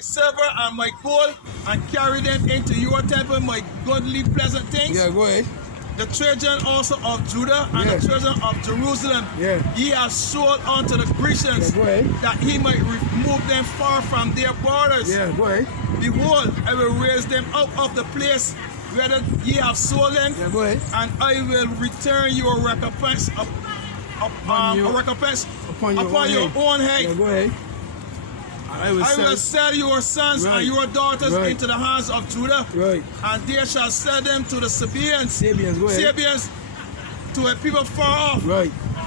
my silver and my gold and carry them into your temple, my godly pleasant things. Yeah, go ahead. The children also of Judah and the children of Jerusalem, he has sold unto the Grecians, that he might remove them far from their borders. Yeah, go ahead. Behold, I will raise them out of the place where ye have sold them, and I will return your recompense upon your own head. Yeah, go ahead. I will sell your sons and your daughters into the hands of Judah, and they shall sell them to the Sabeans, to a people far off.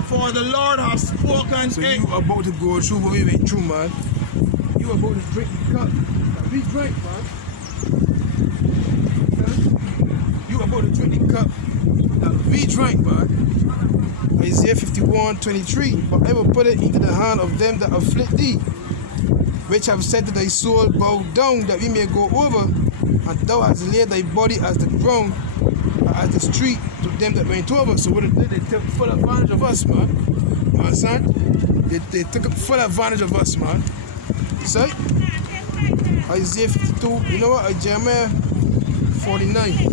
For the Lord has spoken. So you about to go through what we went through, man. You about to drink the cup that we drank, man. You about to drink the cup that we drank, man. Isaiah 51:23. But I will put it into the hand of them that afflict thee, which have said to thy soul, bow down, that we may go over. And thou hast laid thy body as the ground, as the street, to them that went over. So what they took full advantage of us, man. You understand? They took full advantage of us, man. So, Isaiah 52, you know what? Jeremiah 49.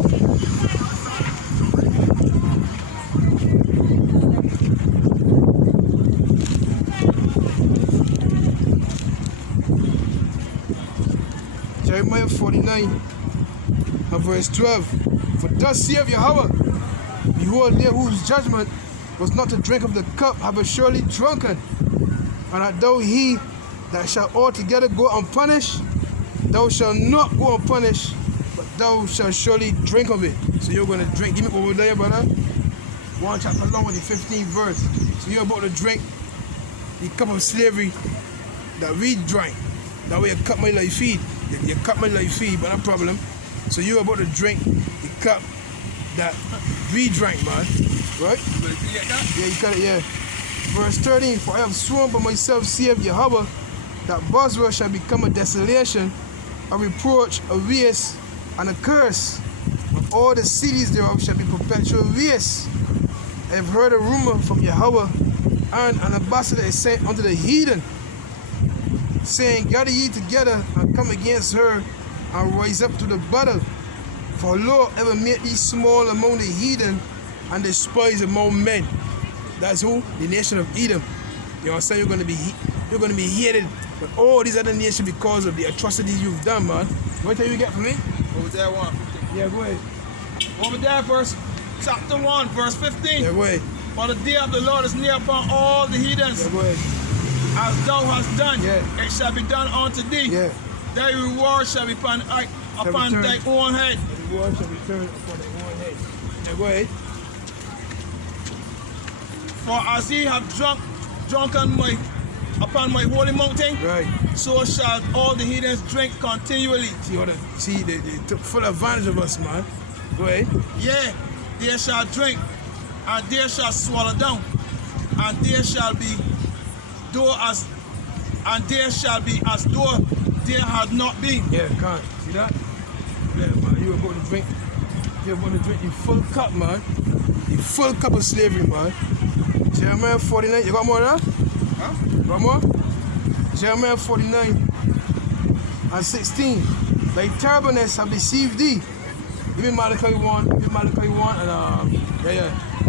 Jeremiah 49 and verse 12. For thus saith Yahawah, behold, they whose judgment was not to drink of the cup have surely drunken, and that though he that shall altogether go unpunished, thou shalt not go unpunished, but thou shalt surely drink of it. So you're going to drink. Give me over there, brother. 1 chapter long with the 15th verse. So you're about to drink the cup of slavery that we drank. That way you cut my life feed. You cut my life feed, but no problem. So you're about to drink the cup that we drank, man. Right? Yeah, you cut it, yeah. Verse 13, for I have sworn by myself, saith Yahawah, that Bosra shall become a desolation, a reproach, a waste, and a curse. And all the cities thereof shall be perpetual waste. I have heard a rumor from Yahawah, and an ambassador is sent unto the heathen, saying, gather ye together and come against her and rise up to the battle. For lo, I will make thee small among the heathen and despised among men. That's who? The nation of Edom. You understand? You're going to be hated by all these other nations because of the atrocities you've done, man. What do you get from me? Over there, 1. Yeah, go ahead. Over there, chapter 1, verse 15. Yeah, go ahead. For the day of the Lord is near upon all the heathens. Yeah, go ahead. As thou hast done, it shall be done unto thee. Thy reward shall be upon thy own head. The reward shall return upon thy own head. Yeah, go ahead. For as ye have drunken upon my holy mountain, so shall all the heathens drink continually. See, they took full advantage of us, man. Go ahead. Yeah, they shall drink, and they shall swallow down, and they shall be though as though there had not been. Yeah, can't. See that? Yeah, man, you were going to drink. You're going to drink the full cup, man. The full cup of slavery, man. Jeremiah 49. You got more of that? Huh? Got more? Jeremiah 49 and 16. Thy terribleness have deceived thee. Give me Malachi 1. Give me Malachi 1 and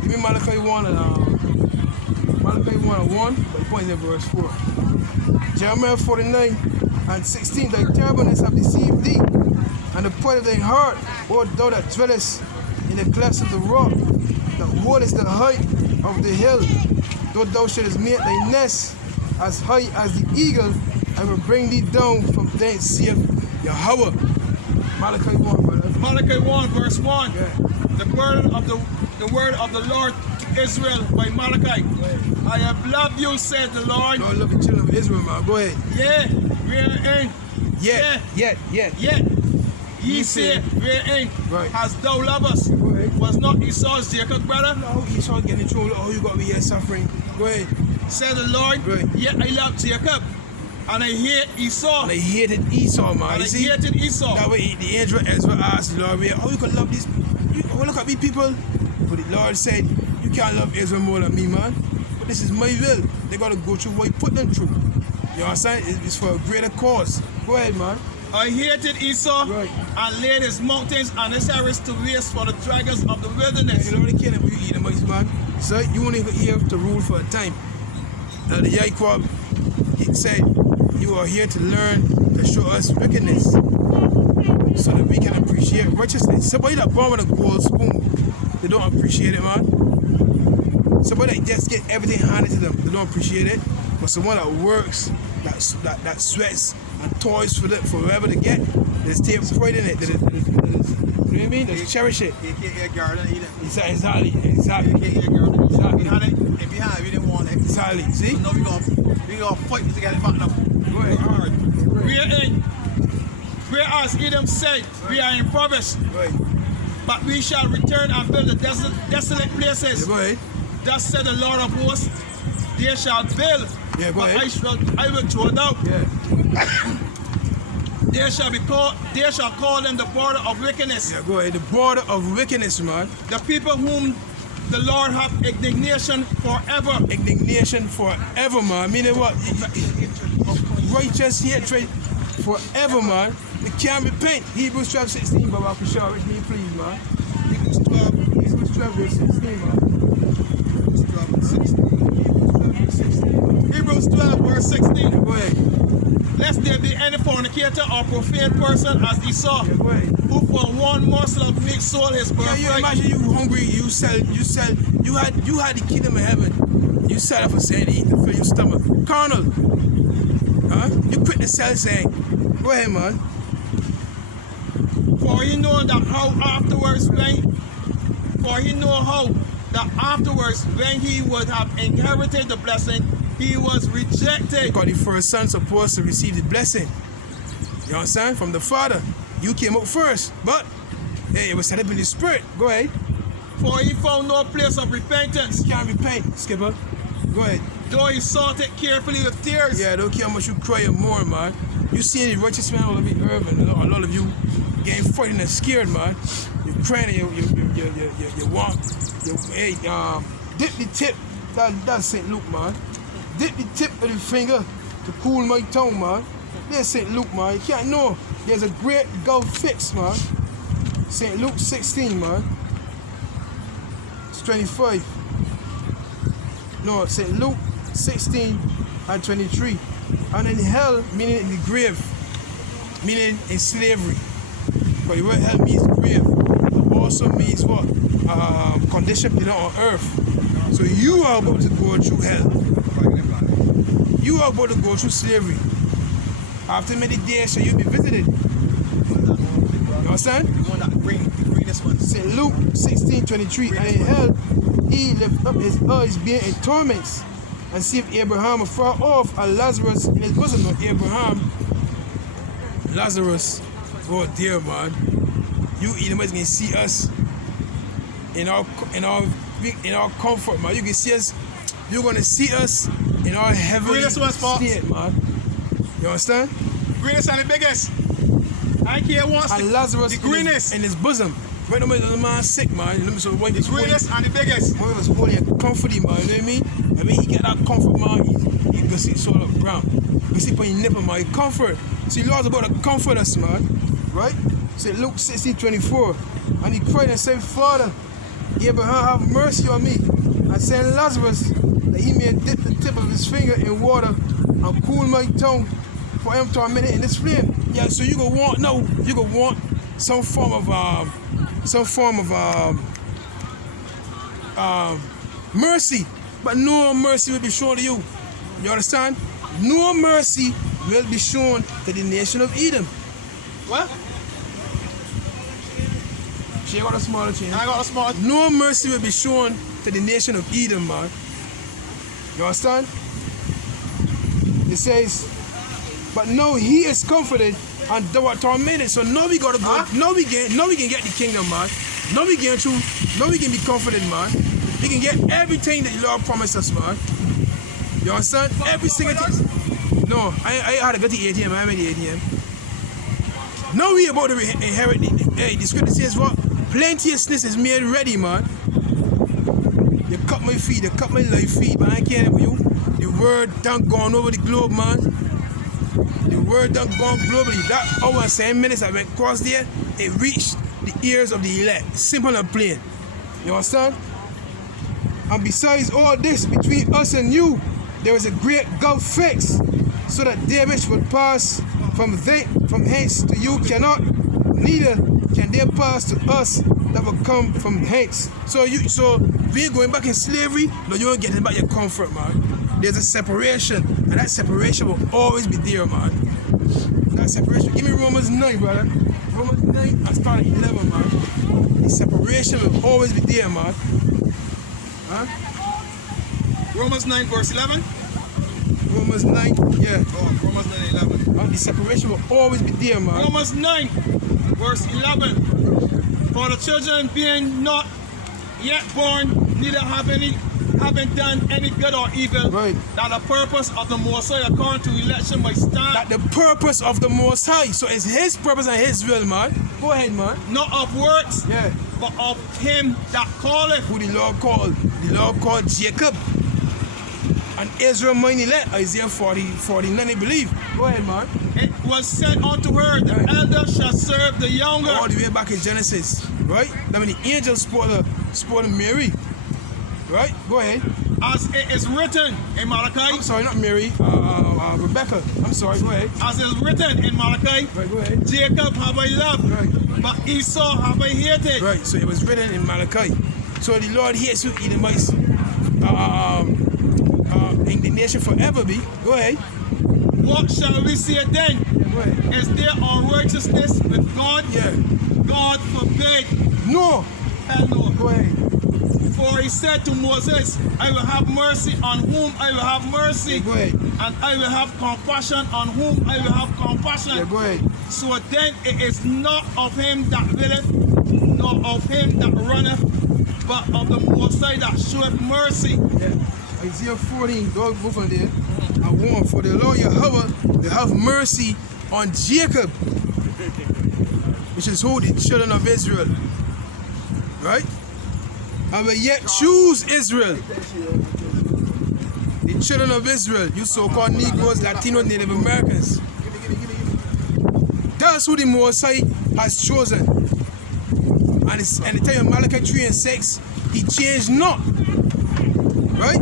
Give me Malachi 1 and Malachi 1 and 1. But the point is in verse 4. Jeremiah 49 and 16. Thy terribleness have deceived thee, and the point of thy heart, O thou that dwellest in the clefts of the rock, that holdest the height of the hill, though thou shouldest make thy nest as high as the eagle, I will bring thee down from thence, saith Yahawah. Malachi 1, brother. Malachi 1, verse 1. The word of the Lord to Israel by Malachi. I have loved you, said the Lord. Lord, love the children of Israel, man. Go ahead. Ye say, wherein hast thou loved us? Was not Esau's Jacob, brother? No, Esau getting in trouble. Oh, you got me here suffering. Go ahead. Said the Lord, yet I loved Jacob, and I hate Esau. And I hated Esau, man. And I hated Esau. That way, the angel Ezra asked the Lord, oh, you can love these. Oh, look at me, people. But the Lord said, you can't love Israel more than me, man. But this is my will. They got to go through what you put them through. You understand? It's for a greater cause. Go ahead, man. I hated Esau and laid his mountains and his areas to waste for the dragons of the wilderness. You don't really care about you Edomites, man. So you only here to rule for a time. Now the YAHWAH, he said, you are here to learn, to show us wickedness, so that we can appreciate righteousness. Somebody that born with a gold spoon, they don't appreciate it, man. Somebody that just get everything handed to them, they don't appreciate it. But someone that works, that sweats and toils for forever to get, they take pride in it. You know what I mean? They cherish it. You can't get a garden either. Exactly. You can't get a garden. Exactly. If you have, you didn't want it. Exactly. See? So now we gonna fight to get it back now. Go ahead. Hard. Whereas Edom said, we are impoverished, but we shall return and build the desolate places. Go ahead. Thus said the Lord of hosts, they shall build, go but ahead. I will throw it out. Yeah. They shall call them the border of wickedness. Yeah, go ahead. The border of wickedness, man. The people whom the Lord have indignation forever. Indignation forever, man. Meaning what? Righteous hatred forever, man. It can't repent. Hebrews 12:16, Baba, for sure. With me, please, man. Hebrews 12, verse 16, man. Hebrews 12, verse 16. Go ahead. Lest there be any fornicator or profane person as Esau, who for one morsel of meat sold his birthright. Yeah, you imagine you hungry, you had the kingdom of heaven. You sell it for saying to eat to fill your stomach. Carnal. Huh? You quit the sell saying. Go ahead, man. For he know afterwards when he would have inherited the blessing, he was rejected. Because the first son supposed to receive the blessing. You understand? From the Father. You came up first. But, hey, it was set up in the spirit. Go ahead. For he found no place of repentance. You can't repent, Skipper. Go ahead. Though he sought it carefully with tears. Yeah, I don't care how much you cry and more, man. You see the righteous man all of you urban, a lot of you getting frightened and scared, man. You're crying and you walk. Hey, dip the tip. That's St. Luke, man. Dip the tip of the finger to cool my tongue, man. There's St. Luke, man. You can't know. There's a great gulf fix, man. St. Luke 16, man. It's 25. No, St. Luke 16 and 23. And in hell, meaning in the grave, meaning in slavery. But the word hell means grave. It also means what? Condition below on earth. So you are about to go through hell. You are about to go through slavery. After many days, shall you be visited. You understand? St. Luke 16:23. And in hell, he lifted up his eyes, being in torments, and see Abraham afar off, and Lazarus in his bosom. Of Abraham, Lazarus, oh dear, man. You Edomites can see us in our comfort, man. You can see us. You're gonna see us in our heavenly state, man. You understand? Greenest and the biggest. I can't watch and Lazarus the greenest in his bosom. Right now, the man sick, man. So when the greenest and the biggest. When he was holy and comforting, man. You know what I mean? I mean, he get that comfort, man. He can see sort of ground. You see when he nipple, man. He comfort. See, Lord's about to comfort us, man. Right? Say Luke 16:24. And he cried and said, Father, Abraham, have mercy on me, and send Lazarus, that he may dip the tip of his finger in water and cool my tongue, for I am tormented in this flame. Yeah, so you gonna want some form of mercy, but no mercy will be shown to you. You understand? No mercy will be shown to the nation of Edom. What? She got a smaller chain. I got a small. No mercy will be shown to the nation of Edom, man. You understand? It says, but no, he is comforted and thou art tormented. So now we gotta go. Now we can get the kingdom, man. Now we can be comforted, man. We can get everything that the Lord promised us, man. You understand? Every single thing. No, I had to go to the ATM. I'm at the ATM. Now we about to inherit the scripture says what? Plenteousness is made ready, man. You cut my feet, you cut my life feet, but I can't help you. The word done gone over the globe, man. The word done gone globally. That hour and 7 minutes I went across there, it reached the ears of the elect. Simple and plain. You understand? And besides all this, between us and you, there is a great gulf fixed, so that they which would pass from hence to you cannot, neither can they pass to us that will come from hence. So we ain't going back in slavery, no, you ain't getting back your comfort, man. There's a separation, and that separation will always be there, man. That separation. Give me Romans 9, brother. Romans 9 and start at 11, man. The separation will always be there, man. Huh? Romans 9 verse 11? Romans 9, yeah. Oh, Romans 9 11. The separation will always be there, man. Romans 9 verse 11. For the children being not yet born, neither having done any good or evil, right, that the purpose of the Most High according to election might stand. That the purpose of the Most High, so it's His purpose and His will, man. Go ahead, man. Not of works, yeah, but of Him that calleth. Who the Lord called? The Lord called Jacob. And Israel mine elect, Isaiah 49, I believe. Go ahead, man. It was said unto her, the elder shall serve the younger. All the way back in Genesis, right? I mean, the angel spoiled Mary. Right? Go ahead. As it is written in Malachi. I'm sorry, not Mary. Rebecca. I'm sorry, go ahead. As it is written in Malachi. Right, go ahead. Jacob have I loved, right, but Esau have I hated. Right, so it was written in Malachi. So the Lord hates you, Edomites. Indignation forever be. Go ahead. What shall we say then? Yeah, go ahead. Is there unrighteousness with God? Yeah. God forbid. No. Hell no. Go ahead. For he said to Moses, I will have mercy on whom I will have mercy. Yeah, go ahead. And I will have compassion on whom I will have compassion. Yeah, go ahead. So then it is not of him that willeth, nor of him that runneth, but of the Most High that showeth mercy. Yeah. Isaiah 14, go from there. I warn, for the Lord Yahawah will have mercy on Jacob, which is who? The children of Israel. Right? I will yet choose Israel. The children of Israel, you so-called Negroes, Latinos, Native Americans. That's who the Most High has chosen. And they tell you Malachi 3 and 6, He changed not. Right?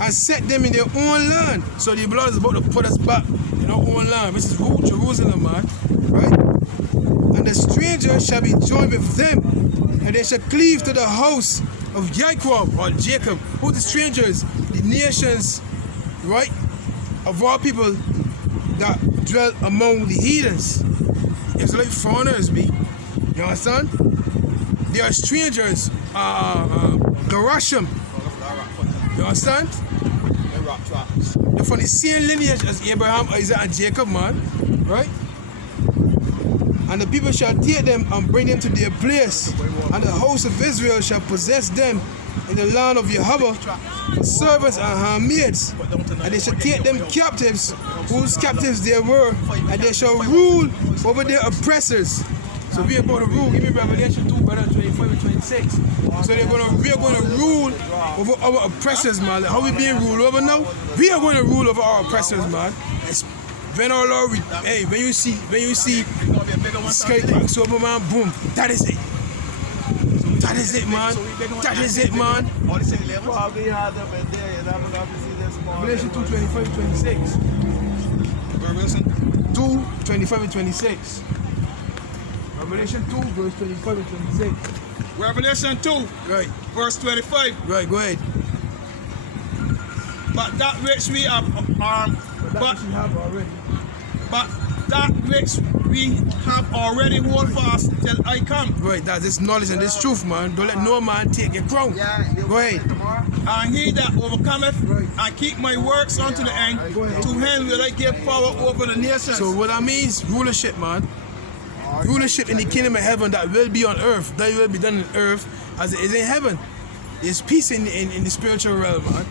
And set them in their own land. So the blood is about to put us back in our own land, which is who? Jerusalem, man. Right? And the stranger shall be joined with them, and they shall cleave to the house of Jacob or Jacob. Who the strangers? The nations, right? Of all people that dwell among the heathens. It's like foreigners be. You understand? They are strangers. BAHASHAM. You understand? They're from the same lineage as Abraham, Isaac, and Jacob, man. Right? And the people shall take them and bring them to their place, and the house of Israel shall possess them in the land of Yahawah for servants and handmaids, and they shall take them captives, whose captives they were, and they shall rule over their oppressors. So we are going to rule. Give me Revelation 2, brother, 25 and 26. So we are going to rule over our oppressors, man. Like how we being ruled over now? We are going to rule over our oppressors, man. When our Lord, hey, when you see Skype, over, man, boom, that is it. That is it, man. That is it, man. Revelation 2, 25 and 26. Revelation 2, 25 and 26. Revelation 2, verse 25 and 26. Revelation 2, right, verse 25. Right, go ahead. But that which we have already hold fast till I come. Right, that's this knowledge and this truth, man. Don't let no man take your crown. Go ahead. And he that overcometh and keep my works unto the end, to him will I give power over the nations. So what that means, rulership, man. Rulership in the kingdom of heaven that will be on earth, that will be done on earth as it is in heaven. There's peace in the spiritual realm, man.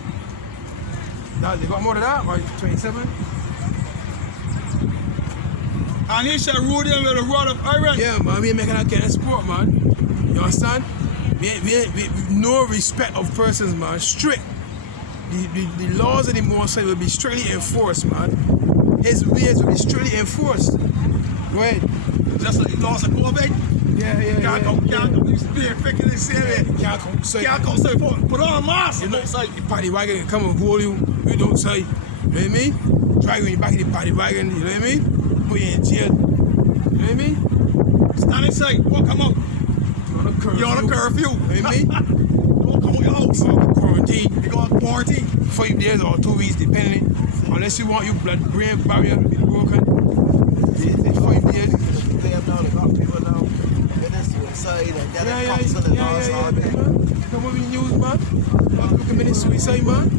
Now, they got more than that, right? 27. And he shall rule them with a rod of iron. Yeah, man, we ain't making that kind of sport, man. You understand? We no respect of persons, man. Strict. the laws of the Most High will be strictly enforced, man. His ways will be strictly enforced. Go ahead. Just like the laws of COVID. Yeah. Can't come. You used to be picking this area. Can't come. So Can't come. So put on a mask. you know, the paddy wagon can come and hold you. You don't say. You know what I mean? Drag you in the back of the paddy wagon. You know what I mean? Put you in jail. You know what I mean? Stand inside. Don't come out. You're on a curfew. You know what I mean? Don't come out your house. Quarantine. You go on quarantine. 5 days or 2 weeks, depending. Unless you want your blood-brain barrier to be broken. It's 5 days. They have now, they got people now getting suicide and getting cops on the doors all day. Come on, the news, man. People committing suicide, man.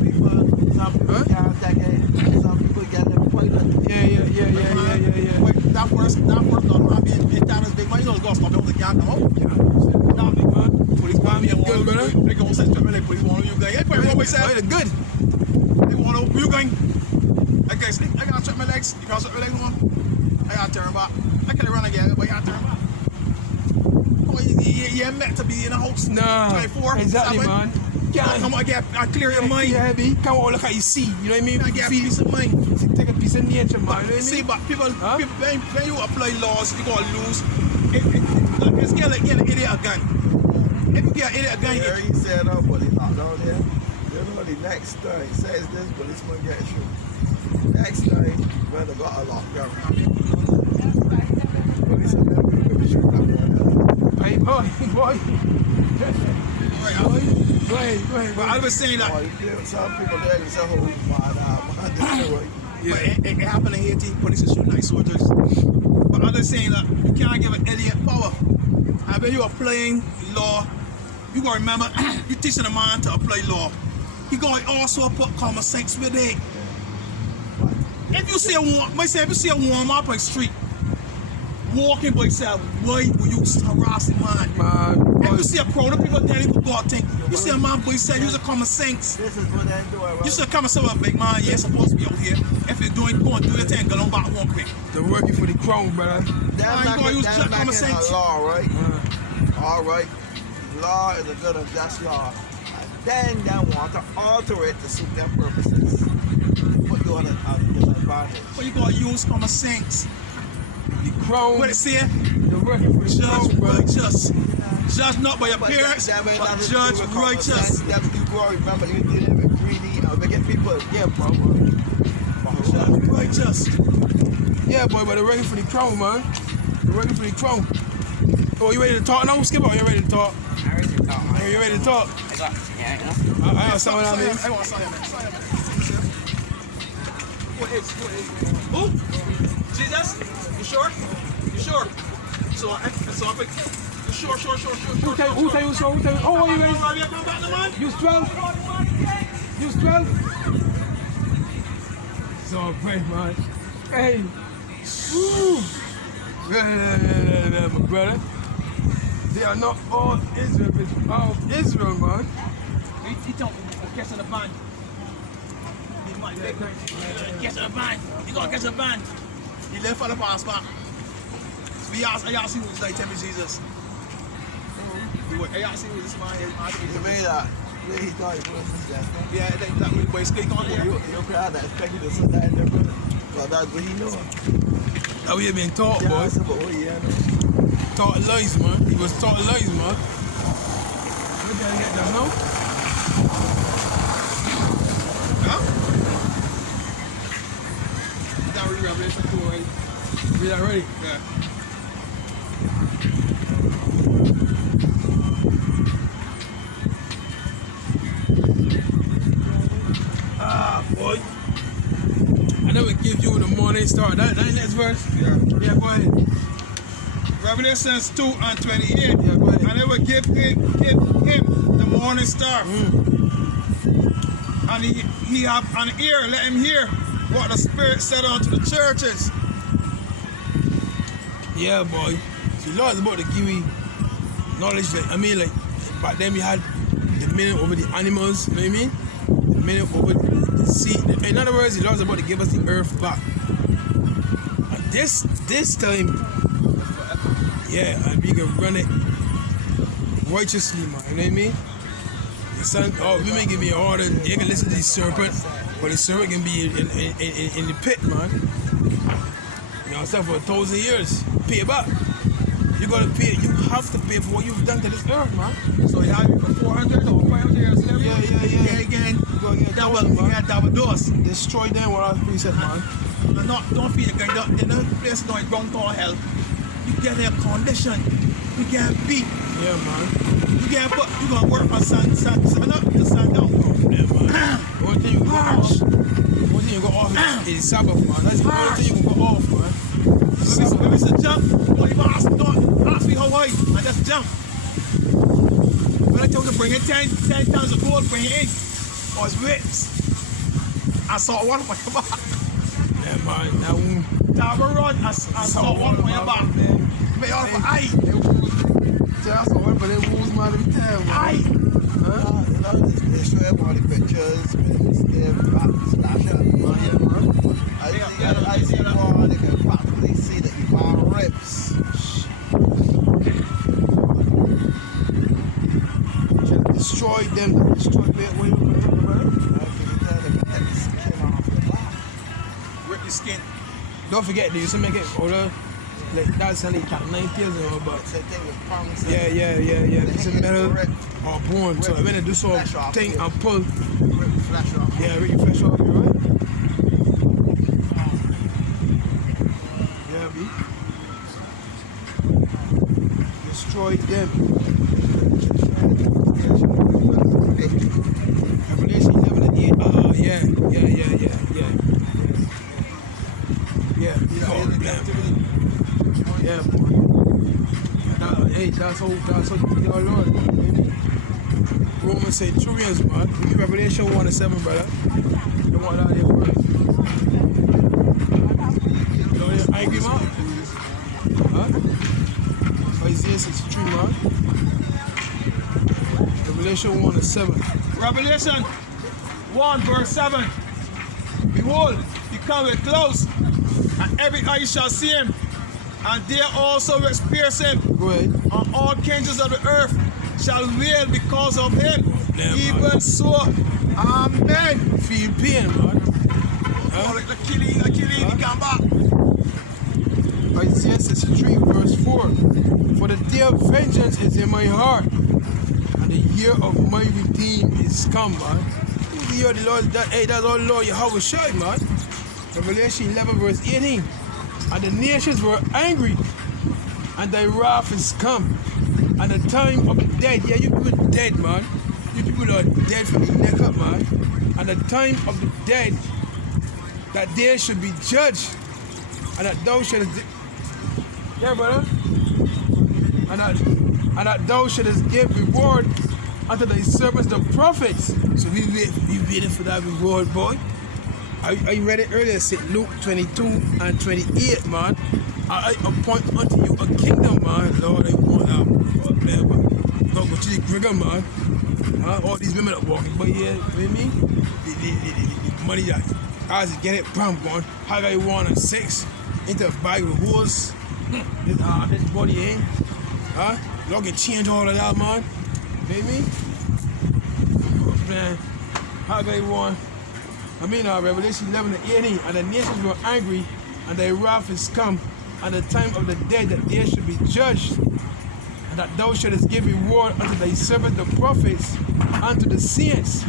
Some people can't take it. Some people get them poisoned. Yeah. Wait, that first not being hit down as big man. You know, it's gonna stop. They can't come out. Nah, big man. Police man being Good, brother. They gonna say something like police want you going. Hey, boy, what say? They're good. They want to you going. Okay, see, I gotta stretch my legs. You can't stretch my legs, man. I gotta turn back. I can't run again, but I gotta turn back. Oh, you're meant to be in a house. Nah, 24, exactly, 7. man. Come on, I clear your mind. Yeah, heavy. Come on, look how you see. You know what I mean? I get a piece of mind. Take a piece of nature, man. You know what I See, mean? but people, Huh? when you apply laws, you gonna lose. It's getting an idiot a gun. If you get an idiot a gun, There he said, no, but he's not down there. You know, the next time he says this, policeman gets shot. Next time, when they got a lockdown. Policeman will be shooting up there. Hey, boy. Go ahead. but I was saying that. Oh, you feel some people there, they say, oh, man, this is right. But it happened in Haiti. Police is shooting nice soldiers. But others saying that you can't give an idiot power. And when you are applying law, you gotta remember you teaching a man to apply law. He gonna also put common sense with it. If you see a warm up on the street, walking by yourself, why will you harass the man? If you see a crowd of people there, you go out think. You see a man by yourself, use a common sense. This is what they're doing, right? You should come and say, well, big man, you're supposed to be out here. If you're doing, go and do your thing, go on back home quick. They're working for the crown, brother. They're you gotta use just common making sense. a law, right? All right. Law is a good and just law. And then they want to alter it to suit their purposes. Put you on a disadvantage. But you gotta use common sense. The crown. What it say? They're working for the Judge crown, brother. righteous. Judge not by appearance, but judge righteous. That's you go remember you dealing with greedy and wicked people. Yeah, bro. Judge righteous. Yeah, boy, but they're working for the crown, man. They're working for the crown. Oh, you ready to talk now, Skip? Or you ready to talk? I'm ready to talk, man. Are you ready to talk? Yeah, I have someone I mean. I want to say him. What is? Who? Jesus? You sure? You sure? So I think. You sure? Who tell you? Oh, are you guys? Come back, the man. Use 12. Use 12. So great, man. Hey. Woo. Yeah, my brother. They are not all Israel, it's all Israel, man. He told me to catch the band. Catch the band. He gonna catch the band. He left for the passport. I y'all see who's like tell me Jesus. Y'all see who this man is. You mean that? He thought he was that. Yeah, that way basically going there. You can't expect you to sit there in there, brother. Well, that's what he knows. How we have been taught, Yeah, boy. that's about what he know. Taught lies, man. He was taught lies, man. We gotta get them now. Huh? Is that read Revelation 2 already? Read that ready? Yeah. Ah, boy. I never give you the morning star. That next verse? Yeah. Yeah, go ahead. Revelation 2 and 28. Yeah, go ahead. And they will give him the morning star. And he have an ear, let him hear what the Spirit said unto the churches. Yeah, boy. See, Lord is about to give me knowledge that, I mean, like, back then we had dominion over the animals, you know what I mean? Dominion over the sea. In other words, the Lord is about to give us the earth back. And this time, yeah, and we can run it righteously, man, you know what I mean? Son, women can be harder. They can listen to the serpent, but the serpent can be in the pit, man. You know, for 1,000 years. Pay back. You gotta pay. You have to pay for what you've done to this earth, man. So you have it for 400 or 500 years. Yeah. Again, You gotta get double dose. Destroy them what our priest said, man. Don't feel again. They're not place no ground to hell. You get their condition. You get beat. Yeah, man. You gonna work for sun up to sun down. Yeah, man. One thing you go off is Sabbath, man. That's the only thing you can go off, man. Maybe it's a jump. Don't even ask me how high. I just jump. When I tell you to bring in 10 tons of gold, bring it in. Or it's whips. I saw one on your back. Yeah, man. That run, I saw one on your back. Make all for eye. I saw one, but they moves, man, every time, man. Eye. They show everybody pictures, they flash up. I see one, they can practically see that you buy rips. Destroy them, destroy them. Rip your skin. Don't forget, they used to make it older. Like that's only 9 years ago, but yeah. It's a metal or bone. So when they do some thing and pull, yeah, really flash off, you right? Yeah, B. Destroy them. Revelation 11 and 8. Yeah. Yeah, boy. Hey, that's how you are, Lord. Romans say Centurions, man. Revelation 1 and 7, brother. You want that here first. You angry, man? Huh? Isaiah 63, man. Revelation 1 and 7. Revelation 1 verse 7. Behold, he cometh close, and every eye shall see him, and there also which pierce him. Go ahead. And all kings of the earth shall wail because of him. Yeah, even man. so, amen. Feel pain, man. Oh, like the killing, he come back. Isaiah 63 verse 4. For the day of vengeance is in my heart, and the year of my redeem is come, man. The year of the Lord, that's all Lord YAHAWASHI, man. Revelation 11 verse 18. And the nations were angry, and thy wrath is come, and the time of the dead. Yeah, you people dead, man. You people are dead from the neck up, man. And the time of the dead, that they should be judged, and that thou shouldst, yeah, brother, and that thou shouldst give reward unto thy servants the prophets. So we waiting for that reward, boy. I read it earlier, said Luke 22 and 28, man. I appoint unto you a kingdom, man. Lord, I want that. Man, but God, go to the Grigger, man. All these women are walking, but yeah, you know what I mean? The money that guys get it from, man. How I want a 6 into a bag with holes. This body ain't. Lord can change all of that, man. You know what I mean? Man, how I want. Revelation 11 and 18, and the nations were angry, and their wrath is come, and the time of the dead that they should be judged, and that thou shouldest give reward unto thy servants the prophets, unto the saints,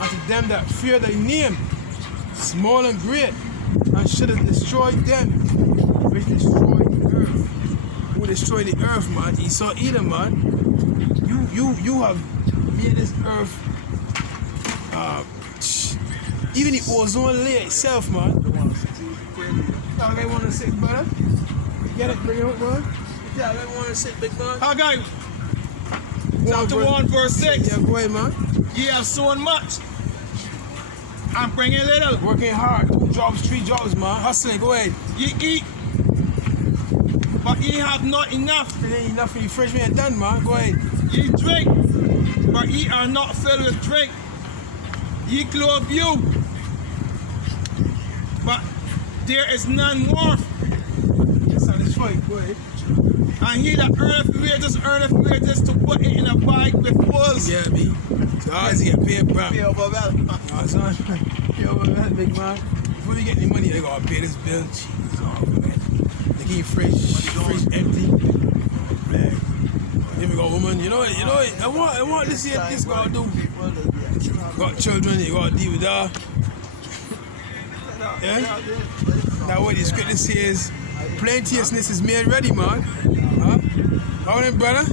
unto them that fear thy name, small and great, and shouldest destroy them which destroy the earth. Who destroy the earth, man? Esau Edom, man. You have made this earth. Even the ozone layer itself, man. That guy want to sit, brother? Get it, bring it up, man. Yeah, I want to sit, big man. Okay. Chapter 1, verse 6. Yeah, go ahead, man. Ye have sown much, and bringing little. Working hard, 2 jobs, 3 jobs, man. Hustling, go ahead. Ye eat, but ye have not enough. It ain't enough for your fresh man done, man. Go ahead. Ye drink, but ye are not filled with drink. Ye clothe you, but there is none warmth. Satisfied, go ahead. And he that earneth wages to put it in a bag with holes. Yeah, me. Guys, you get paid, bro. Pay over well. Son. Pay over that, big man. Before you get any money, they gotta pay this bill. Jeez, oh, man. They keep fridge empty. Man. Here we go, woman. You know it. I want this here. This gotta do. Got children, you gotta deal with that. Yeah? That way the scripture says, plenteousness is made ready, man. Huh? How then, brother?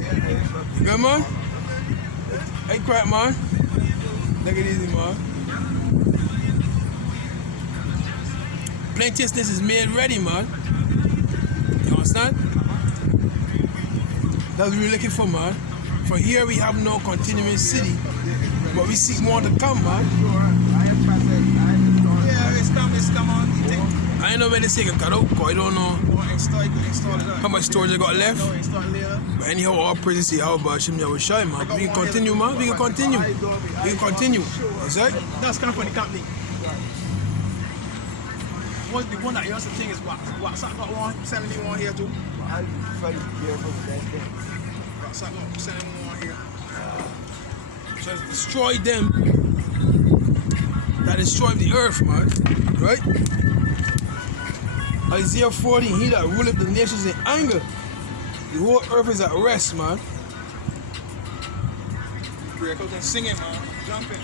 Good, man? Hey, crap, man. Take it easy, man. Plenteousness is made ready, man. You understand? That's what we're looking for, man. For here we have no continuing city, but we seek more to come, man. Yeah, it's come on. I ain't know where they say it cut out, because I don't know how much storage I got left. But anyhow, all praises to YAHAWASHI, YAHAWASHI, man. We can continue, man. We can continue. We can continue. Is that? That's kind of funny company. What's the one that you also think is what's that got one? Selling me one here too. I'm very careful with that thing. What's that got? Selling me one here. Just destroy them that destroy the earth, man. Right? Isaiah 40, he that ruleth the nations in anger. The whole earth is at rest, man. Break out and sing it, man. Jumping.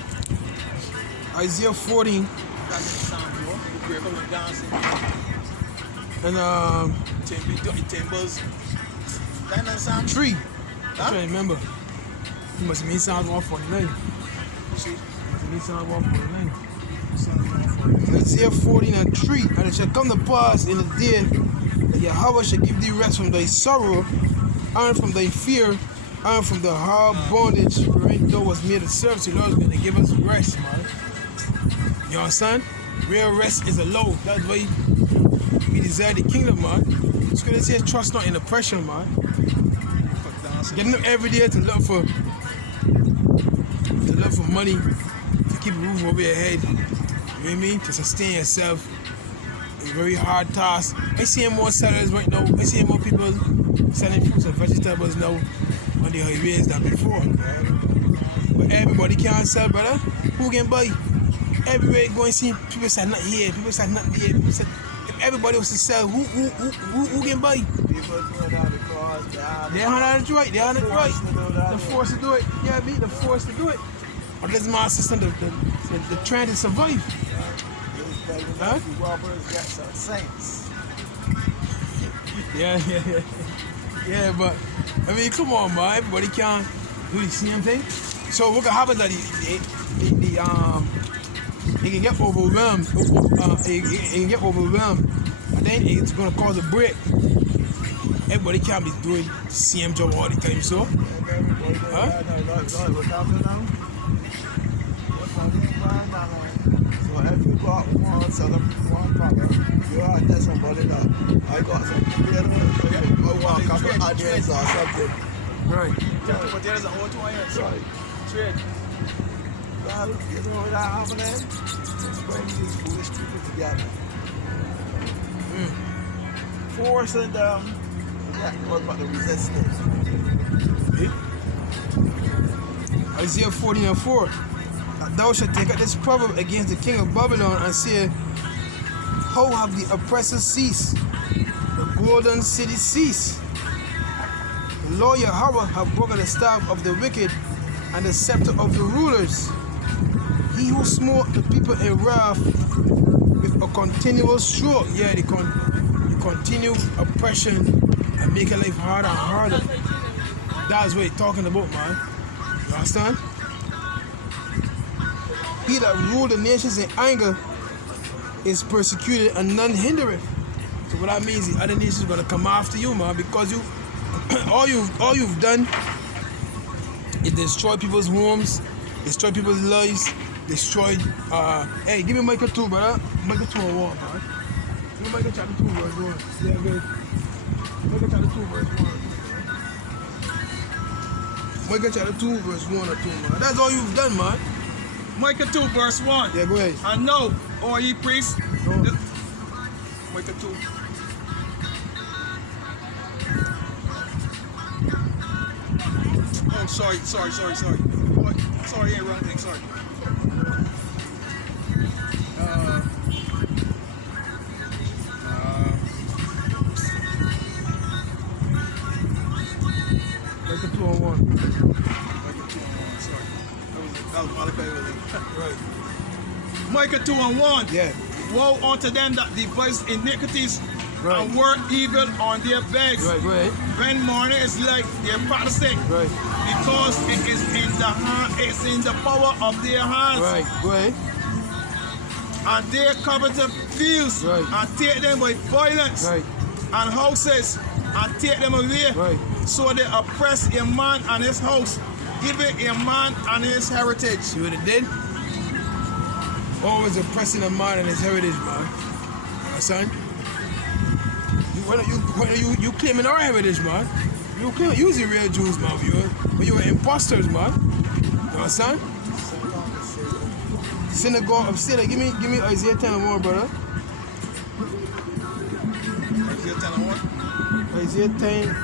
Isaiah 40. That's the sound, bro. Break out and dancing. And Timbers. That not sound. 3. Huh? I can't remember. It must mean Psalms 149. You see? Must mean Psalms 149. Isaiah 40 and 3. And it shall come to pass in the day that Yahweh shall give thee rest from thy sorrow, and from thy fear, and from the hard bondage wherein thou was made a servant. The Lord is going to give us rest, man. You understand? Real rest is allowed. That's why we desire the kingdom, man. It's going to say trust not in oppression, man. Getting up every day to look for money, to keep a roof over your head. You know what I mean? To sustain yourself. It's a very hard task. I see more sellers right now. I see more people selling fruits and vegetables now on the highways than before. But everybody can't sell, brother. Who can buy? Everywhere you go and see people say not here, people say not there. People say, if everybody was to sell, who can buy? People doing that because They're on the right. They're on the right. The force to do it. Yeah, me, the force to do it. Or this is my system, the trend to survive. Huh? Saints. Yeah, but I mean, come on, man. Everybody can't do the same thing. So what can happen that he can get overwhelmed. He can get overwhelmed, and then it's gonna cause a break. Everybody can't be doing the same job all the time, so. Huh? So if you got one set of one problem, you are just somebody that I got some I want a couple of ideas or something. Right. But there's a whole 2 years. Right. Trade. Well, you know what happening? It's bringing these foolish people together. Forcing them to get what about the resistance. Isaiah 40 and 4. Thou shalt take up this proverb against the king of Babylon and say, how have the oppressors ceased? The golden city ceased. The Lord Yahweh hath broken the staff of the wicked and the scepter of the rulers. He who smote the people in wrath with a continual stroke. Yeah, the continued oppression and making life harder and harder. That's what he's talking about, man. You understand? He that ruled the nations in anger is persecuted and none hindereth. So what that means is the other nations are gonna come after you, man, because you all you've done is destroy people's homes, destroy people's lives, destroy hey, give me Micah 2, brother. Micah 2 and 1, man. Give me Micah chapter 2, verse 1. Yeah, good. Micah chapter 2, verse 1. Micah chapter 2, verse 1 or 2, man. That's all you've done, man. Micah 2 verse 1. Yeah, go ahead. And know, all ye priests. No. Micah 2. Oh, sorry. What? Sorry, yeah, wrong thing, sorry. Like the 2-on-1. Sorry. That was Malachi with it. Right. Micah 2:1. Yeah. Woe unto them that devise iniquities Right. and work evil on their beds. Right, go ahead. When morning is like their practicing, Right. because it is in the hand, it's in the power of their hands. Right, go ahead. And they covet the fields Right. and take them by violence, Right. and houses and take them away. Right. So they oppress a man and his house, giving a man and his heritage. See what it did? Always oppressing a man and his heritage, man. Son? You claiming our heritage, man. You claim you're the real Jews, man. But you were imposters, man. You understand? Synagogue of Satan. Give me Isaiah 10 and 1, brother. Isaiah 10 and 1. Isaiah 10 and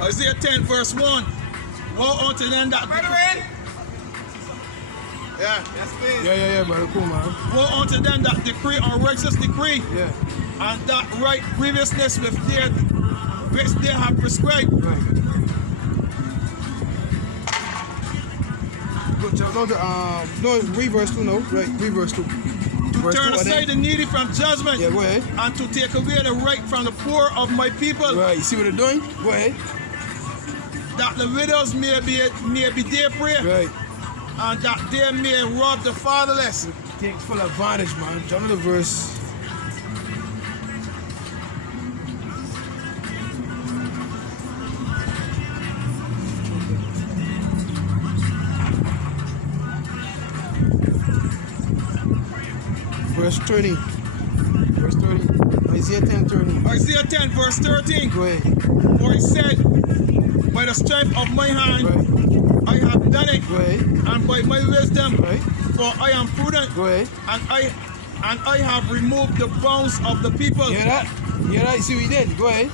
yeah. Isaiah 10 verse 1. Woe unto them that yeah. Yes, please. Yeah, brother. Cool, man. Woe unto them that decree unrighteous decree, Yeah. and that right grievousness with their which they have prescribed. Right. Good job. No, read verse 2, no. Right, read verse 2. Verse Turn 2, aside the needy from judgment, yeah, go ahead. and to take away the right from the poor of my people, Right, you see what they're doing? Go ahead. that the widows may be their prey, Right. and that they may rob the fatherless. Take full advantage, man. Jump to the verse. Verse 30. Verse 30. Isaiah 10:30. Isaiah 10 verse 13. Go ahead. For he said, by the strength of my hand Right. I have done it, Go ahead. and by my wisdom, Right. for I am prudent, Go ahead. and I have removed the bones of the people, Hear that? Hear that? You see what he did? Go ahead.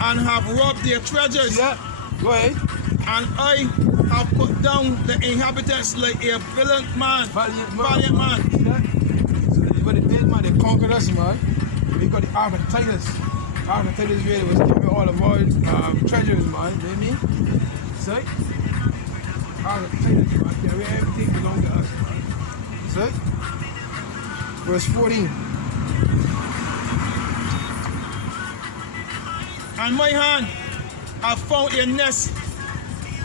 and have robbed their treasures, See that? Go ahead. and I have put down the inhabitants like a valiant man. Valiant Valiant man. See that? So what they did, man, they conquered us, man. We got the Ark of Titus. Ark of Titus really was giving all of our treasures, man. You know what I mean? See? Ark of Titus, man. Carry everything belong to us, man. See? Verse 14. And my hand have found a nest,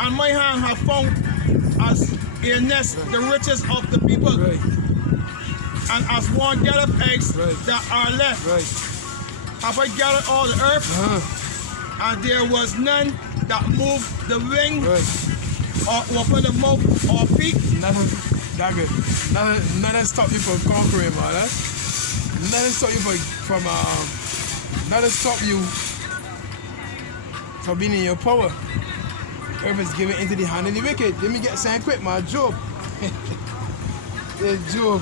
and my hand have found as a nest the riches of the people, Right. and as one gathereth eggs Right. that are left, Right. have I gathered all the earth, and there was none that moved the wing, Right. or opened the mouth or peak. Nothing. That good. Nothing stop you from conquering, man. Huh? Nothing stop you from nothing stop you from being in your power. Earth is given into the hand of the wicked. Let me get something quick, man. Job. There's Job.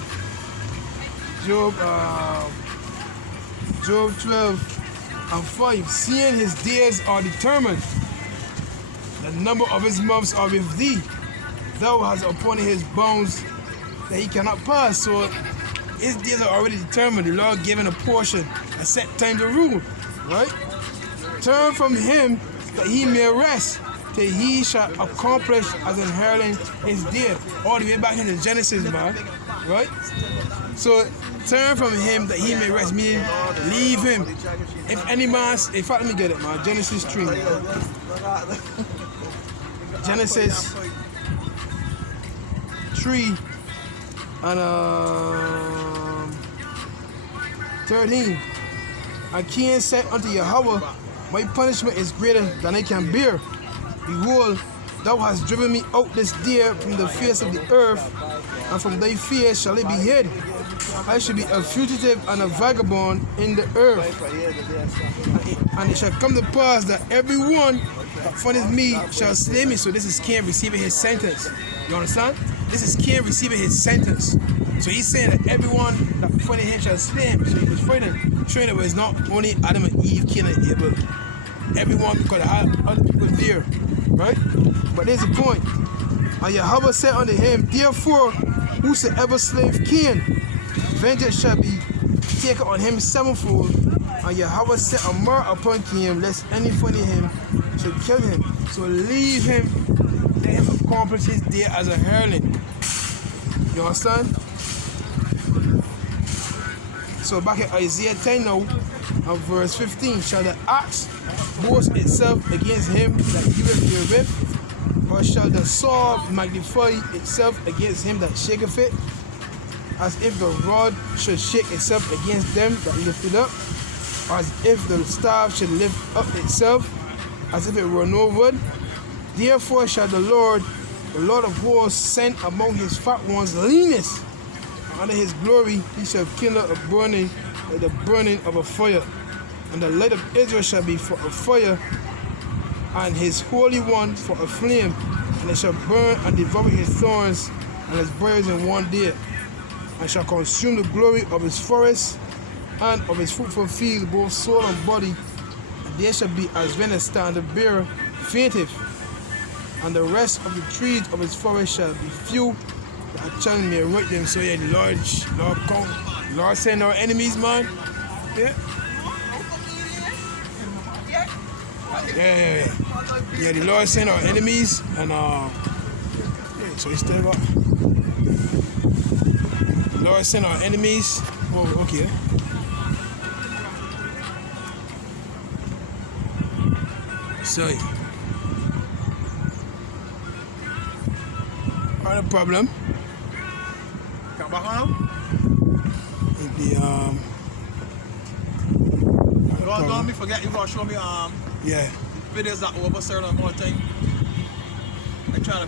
Job 12:5. Seeing his days are determined, the number of his months are with thee. Thou hast appointed his bounds that he cannot pass. So his days are already determined. The Lord given a portion, a set time to rule. Right? Turn from him that he may rest, till he shall accomplish as inheriting his day. All the way back into Genesis, man. Right? So turn from him that he may rest, meaning leave him. If any man, in fact, let me get it, man. Genesis 3. Man. Genesis 3 and 13. And Cain said unto Yahawah, my punishment is greater than I can bear. Behold, thou hast driven me out this day from the face of the earth, and from thy face shall it be hid. I shall be a fugitive and a vagabond in the earth. And it shall come to pass that everyone that findeth me shall slay me. So this is Cain receiving his sentence. You understand? This is Cain receiving his sentence. So he's saying that everyone that findeth him shall slay him. So he was fighting, showing that it was not only Adam and Eve, Cain and Abel. everyone because they had other people there, right? But there's a point. And Yahawah said unto him, therefore, whosoever slave Cain, vengeance shall be taken on him sevenfold. And Yahawah set a mark upon Cain, lest any funny him should kill him. So leave him, let him accomplish his day as a hireling. You understand? So back in Isaiah 10 now, and verse 15, shall the ox boast itself against him that giveth therewith? Or shall the sword magnify itself against him that shaketh it? As if the rod should shake itself against them that lift it up, as if the staff should lift up itself, as if it were no wood. Therefore shall the Lord of hosts, send among his fat ones leanness. Under his glory he shall kindle a burning like the burning of a fire. And the light of Israel shall be for a fire, and his Holy One for a flame. And it shall burn and devour his thorns and his briars in one day. And shall consume the glory of his forest and of his fruitful field, both soul and body. And there shall be as when a standard bearer fainteth. And the rest of the trees of his forest shall be few, that a child may write them. So yeah, the Lord come. Lord send our enemies, man. Yeah. Yeah, the Lord send our enemies, and yeah, so he still got. The Lord send our enemies. Oh, okay. So, not a problem. Come back on. Don't be forget you gotta show me yeah, videos that over certain amount of time. I try to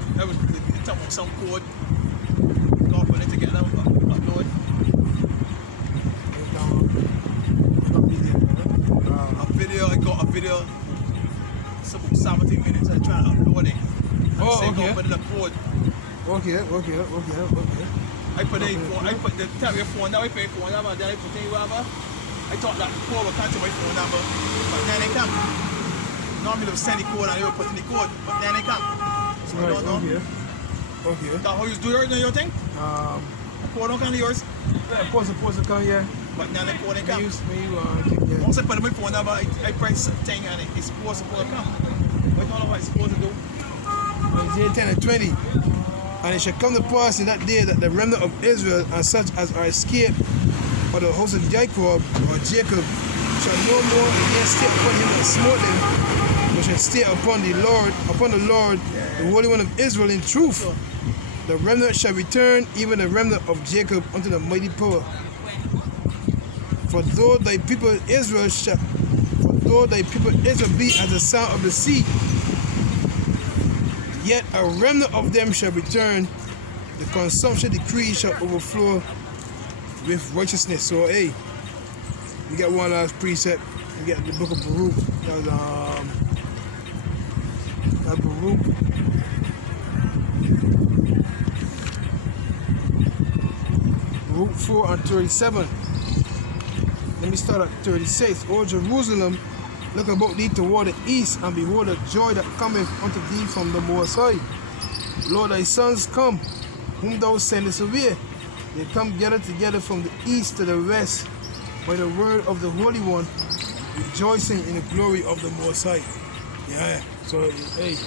tell me some code. Go up it to get them upload. I got a video. It's about 17 minutes. I try to upload it. Oh, okay. Go up the code. Okay. I put the tell your phone now. I pay phone number. Then I put in whatever. I thought that the code would come to my phone number, but then they can't. Normally they will send the code and they will put in the code, but then they can't. So right, I don't know. Okay. That's how you do your thing? The code don't come to yours, Yeah, supposed to come, yeah. but then the code they can't. Yeah. Once I put in my phone number, I press thing and it's supposed to come. But I don't know what it's supposed to do. Isaiah 10 and 20. And it shall come to pass in that day that the remnant of Israel and such as are escaped, or the host of Jacob shall no more again stay upon him that smote them, but shall stay upon the Lord, the Holy One of Israel in truth. The remnant shall return, even the remnant of Jacob, unto the mighty power. For though thy people Israel be as the sound of the sea, yet a remnant of them shall return. The consumption decree shall overflow with righteousness. So hey, we got one last precept. We got the book of BARAK. That BARAK. BARAK 4 and 37. Let me start at 36. O Jerusalem, look about thee toward the east, and behold the joy that cometh unto thee from the Most High. Lord, thy sons come, whom thou sendest away. They come gathered together from the east to the west by the word of the Holy One, rejoicing in the glory of the Most High. Yeah, so hey,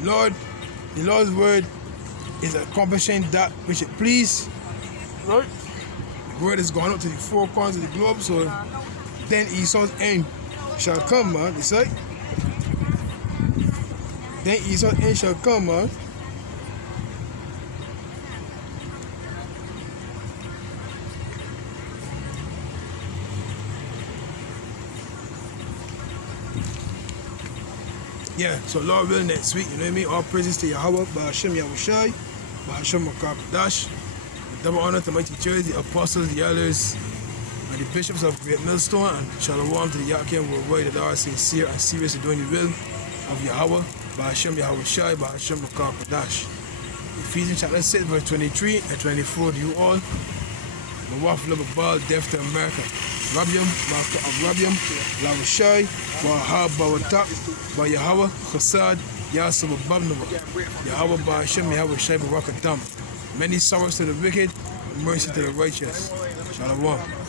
the Lord's word is accomplishing that which it pleased. Right? The word is going up to the four corners of the globe, so then Esau's end shall come, man. It's like then Esau's end shall come, man. Yeah, so Lord willing next week, you know what I mean? All praises to Yahawah, BAHASHAM, YAHAWASHI, BAHASHAM, QADASH. Double honor to mighty church, the apostles, the elders, and the bishops of Great Millstone, and shalom to the Yakim worldwide that are sincere and serious in doing the will of Yahawah, BAHASHAM, YAHAWASHI, BAHASHAM, QADASH. Ephesians chapter 6, verse 23 and 24 to you all. My wife love a ball, death to America. Rabiam, Master of Rabiam, RAWCHAA, BARAK, YAHAWAH, Chesed, Yasab Ababnava, YAHAWAH BAHASHAM, YAHAWASHI, BARAK. Many sorrows to the wicked, mercy to the righteous. Shalom.